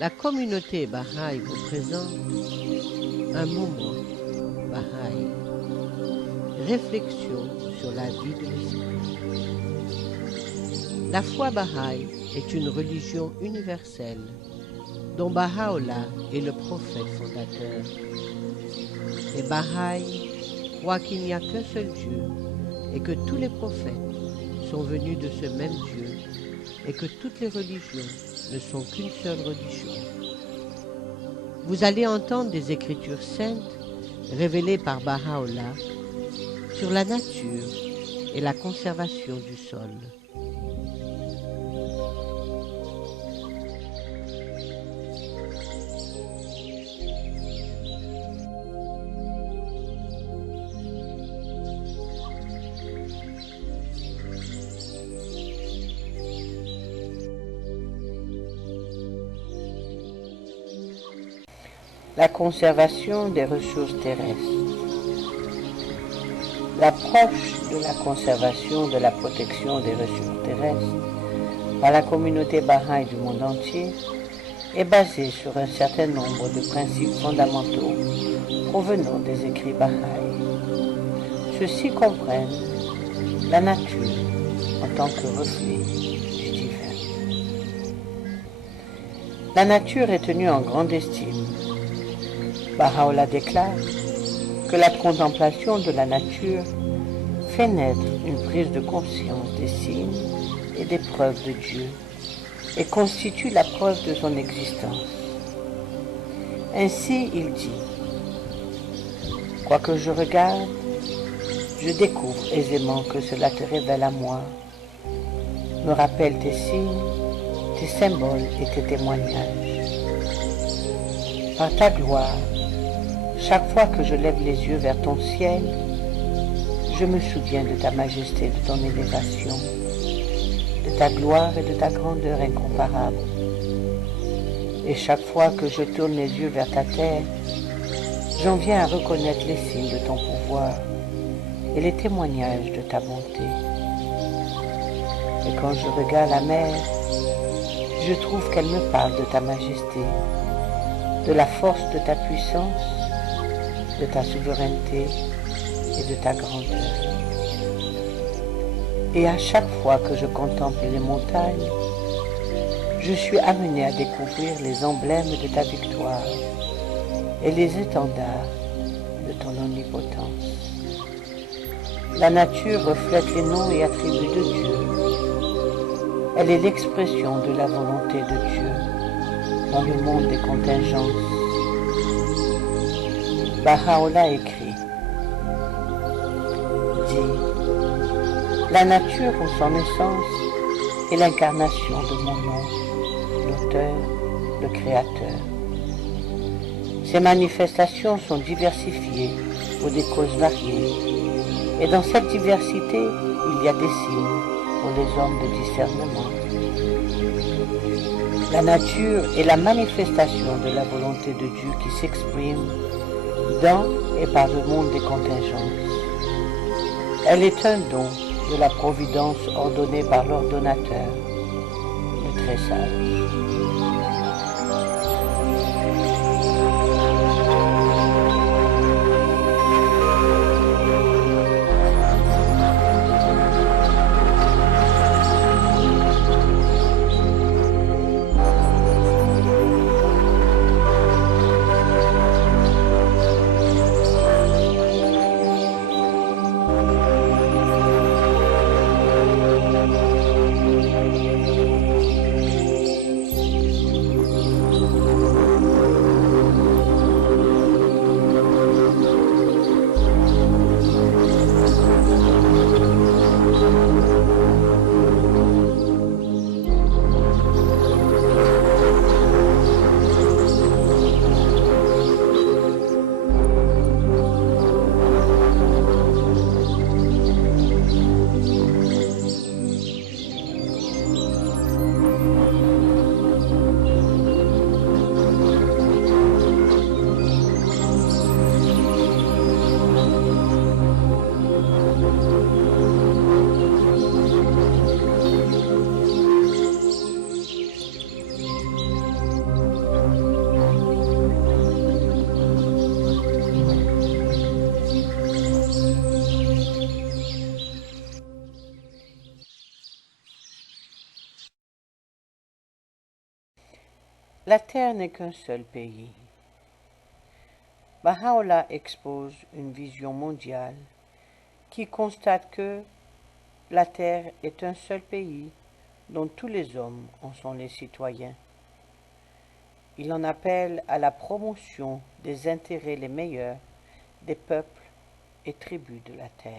La communauté Baha'i vous présente un moment Baha'i. Réflexion sur la vie de l'esprit. La foi Baha'i est une religion universelle dont Baha'u'llah est le prophète fondateur. Les Baha'i croient qu'il n'y a qu'un seul Dieu et que tous les prophètes sont venus de ce même Dieu et que toutes les religions ne sont qu'une seule religion. Vous allez entendre des écritures saintes révélées par Baha'u'llah sur la nature et la conservation du sol. La conservation des ressources terrestres. L'approche de la conservation de la protection des ressources terrestres par la communauté Baha'i du monde entier est basée sur un certain nombre de principes fondamentaux provenant des écrits Baha'i. Ceux-ci comprennent la nature en tant que reflet du divin. La nature est tenue en grande estime. Baha'u'llah déclare que la contemplation de la nature fait naître une prise de conscience des signes et des preuves de Dieu et constitue la preuve de son existence. Ainsi, il dit « Quoique je regarde, je découvre aisément que cela te révèle à moi, me rappelle tes signes, tes symboles et tes témoignages. Par ta gloire, chaque fois que je lève les yeux vers ton ciel, je me souviens de ta majesté, de ton élévation, de ta gloire et de ta grandeur incomparable. Et chaque fois que je tourne les yeux vers ta terre, j'en viens à reconnaître les signes de ton pouvoir et les témoignages de ta bonté. Et quand je regarde la mer, je trouve qu'elle me parle de ta majesté, de la force de ta puissance, de ta souveraineté et de ta grandeur. Et à chaque fois que je contemple les montagnes, je suis amené à découvrir les emblèmes de ta victoire et les étendards de ton omnipotence. La nature reflète les noms et attributs de Dieu. Elle est l'expression de la volonté de Dieu dans le monde des contingences. Baha'u'llah écrit, dit, la nature en son essence est l'incarnation de mon nom, l'auteur, le créateur. Ces manifestations sont diversifiées pour des causes variées, et dans cette diversité, il y a des signes pour les hommes de discernement. La nature est la manifestation de la volonté de Dieu qui s'exprime dans et par le monde des contingences. Elle est un don de la providence ordonnée par l'ordonnateur, le très sage. La Terre n'est qu'un seul pays. Baha'u'llah expose une vision mondiale qui constate que la Terre est un seul pays dont tous les hommes en sont les citoyens. Il en appelle à la promotion des intérêts les meilleurs des peuples et tribus de la terre.